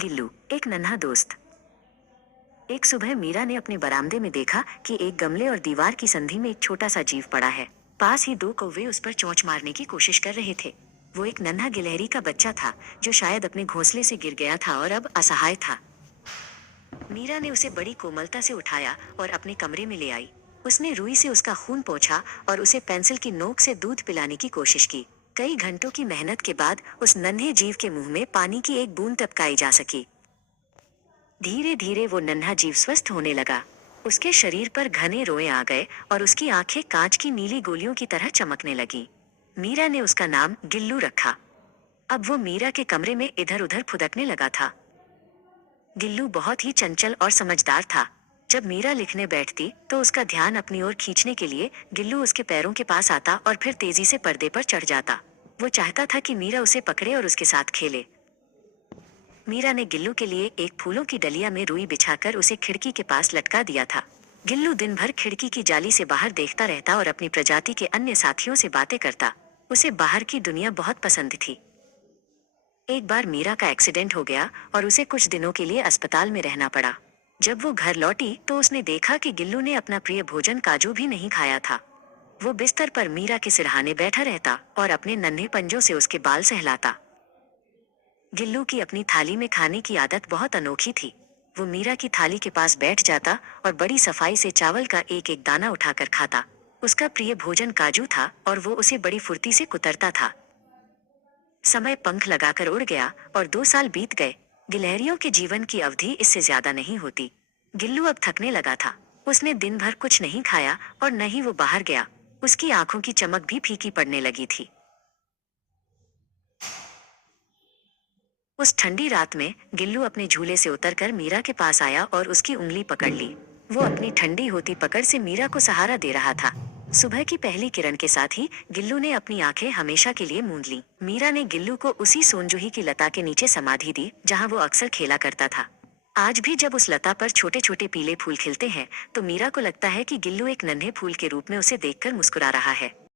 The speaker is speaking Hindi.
गिल्लू, एक नन्हा दोस्त। एक सुबह मीरा ने अपने बरामदे में देखा कि एक गमले और दीवार की संधि में एक छोटा सा जीव पड़ा है। पास ही दो कौवे उस पर चोंच मारने की कोशिश कर रहे थे। वो एक नन्हा गिलहरी का बच्चा था जो शायद अपने घोंसले से गिर गया था और अब असहाय था। मीरा ने उसे बड़ी कोमलता से उठाया और अपने कमरे में ले आई। उसने रुई से उसका खून पोंछा और उसे पेंसिल की नोक से दूध पिलाने की कोशिश की। कई घंटों की मेहनत के बाद उस नन्हे जीव के मुंह में पानी की एक बूंद टपकाई जा सकी। धीरे धीरे वो नन्हा जीव स्वस्थ होने लगा। उसके शरीर पर घने रोए आ गए और उसकी आंखें कांच की नीली गोलियों की तरह चमकने लगी। मीरा ने उसका नाम गिल्लू रखा। अब वो मीरा के कमरे में इधर उधर फुदकने लगा था। गिल्लू बहुत ही चंचल और समझदार था। जब मीरा लिखने बैठती तो उसका ध्यान अपनी ओर खींचने के लिए गिल्लू उसके पैरों के पास आता और फिर तेजी से पर्दे पर चढ़ जाता। वो चाहता था कि मीरा उसे पकड़े और उसके साथ खेले। मीरा ने गिल्लू के लिए एक फूलों की डलिया में रुई बिछाकर उसे खिड़की के पास लटका दिया था। गिल्लू दिन भर खिड़की की जाली से बाहर देखता रहता और अपनी प्रजाति के अन्य साथियों से बातें करता। उसे बाहर की दुनिया बहुत पसंद थी। एक बार मीरा का एक्सीडेंट हो गया और उसे कुछ दिनों के लिए अस्पताल में रहना पड़ा। जब वो घर लौटी तो उसने देखा कि गिल्लू ने अपना प्रिय भोजन काजू भी नहीं खाया था। वो बिस्तर पर मीरा के सिरहाने बैठा रहता और अपने नन्हे पंजों से उसके बाल सहलाता। गिल्लू की अपनी थाली में खाने की आदत बहुत अनोखी थी। वो मीरा की थाली के पास बैठ जाता और बड़ी सफाई से चावल का एक एक दाना उठाकर खाता। उसका प्रिय भोजन काजू था और वो उसे बड़ी फुर्ती से कुतरता था। समय पंख लगाकर उड़ गया और 2 साल बीत गए। गिलहरियों के जीवन की अवधि इससे ज्यादा नहीं होती। गिल्लू अब थकने लगा था। उसने दिन भर कुछ नहीं खाया और न ही वो बाहर गया। उसकी आंखों की चमक भी फीकी पड़ने लगी थी। उस ठंडी रात में गिल्लू अपने झूले से उतरकर मीरा के पास आया और उसकी उंगली पकड़ ली। वो अपनी ठंडी होती पकड़ से मीरा को सहारा दे रहा था। सुबह की पहली किरण के साथ ही गिल्लू ने अपनी आंखें हमेशा के लिए मूंद ली। मीरा ने गिल्लू को उसी सोनजूही की लता के नीचे समाधि दी जहां वो अक्सर खेला करता था। आज भी जब उस लता पर छोटे छोटे पीले फूल खिलते हैं तो मीरा को लगता है कि गिल्लू एक नन्हे फूल के रूप में उसे देखकर मुस्कुरा रहा है।